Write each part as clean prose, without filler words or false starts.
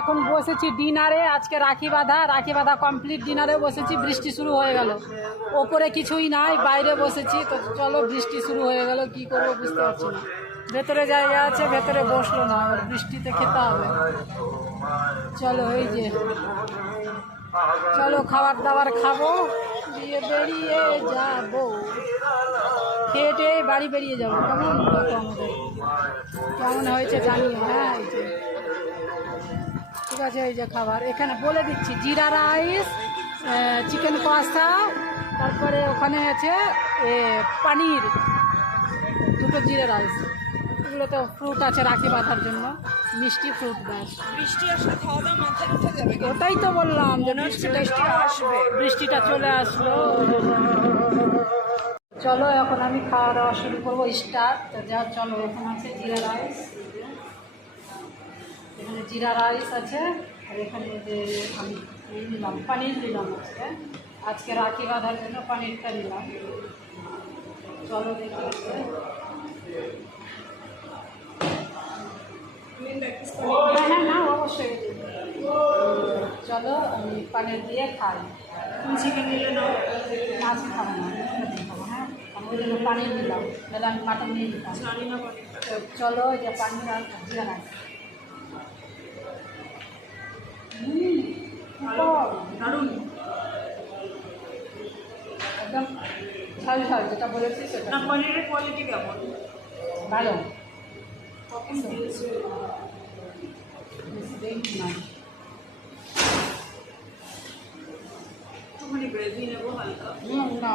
এখন বসেছি ডিনারে। আজকে রাখি বাঁধা কমপ্লিট। ডিনারে বসেছি, বৃষ্টি শুরু হয়ে গেল। ওপরে কিছুই নাই, বাইরে বসেছি। তো চলো, বৃষ্টি শুরু হয়ে গেল, কি করবো বুঝতে পারছি না। ভেতরে জায়গা আছে, ভেতরে বসলো না, বৃষ্টিতে খেতে হবে। চলো, এই যে চলো খাবার দাবার খাবো, দিয়ে বেরিয়ে যাবো। খেয়ে টেয়ে বাড়ি বেরিয়ে যাবো। কেমন আমাদের কেমন হয়েছে জানিও। হ্যাঁ, এই যে ঠিক আছে। এই যে খাবার এখানে বলে দিচ্ছি, জিরা রাইস, চিকেন কষা, তারপরে ওখানে আছে পানির, দুটো জিরা রাইস। এগুলোতে ফ্রুট আছে রাখি বাঁধার জন্য, মিষ্টি ফ্রুট। ব্যাস, বৃষ্টি আসলে খাওয়া দাওয়া মাথায় উঠে যাবে। ওটাই তো বললাম যে বৃষ্টি আসবে, বৃষ্টিটা চলে আসলো। চলো, এখন আমি খাওয়া দাওয়া শুরু করবো, স্টার্ট। যা চলো, এখন আছে জিরা রাইস, এখানে জিরা রাইস আছে। আর এখানে যে আমি নিলাম পনির, নিলাম আজকে রাখি বাঁধার জন্য পনিরটা নিলাম। চলো দেখি। হ্যাঁ না, অবশ্যই। চলো, আমি পনির দিয়ে খাই। তুমি চিকেন নিলে নাও। মাছ খাবো না, হ্যাঁ। আমি ওই জন্য পনির নিলাম, তাহলে আমি মাটন নিয়ে নিতাম। চলো, এই যে পনির আর জিরা রাইস। দারুণ, একদম ঝাল ঝাল, যেটা বলেছি সেটা। না, পনিরের কোয়ালিটি কেমন? ভালো। কখন দিয়েছে? বেশি দেরি না। একটুখানি গ্রেভি নেবো হালকা। না,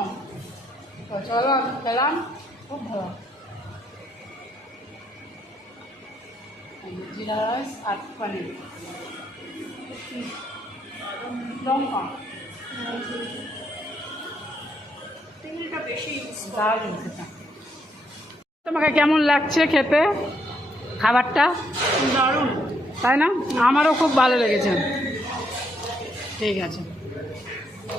তো চলো, আমি খেলাম, খুব ভালো। জিরা রাইস আর পনির, লঙ্কা, চিংড়িটা বেশি ইউজ দারুণ খেতে। তোমাকে কেমন লাগছে খেতে খাবারটা? দারুণ, তাই না? আমারও খুব ভালো লেগেছে। ঠিক আছে।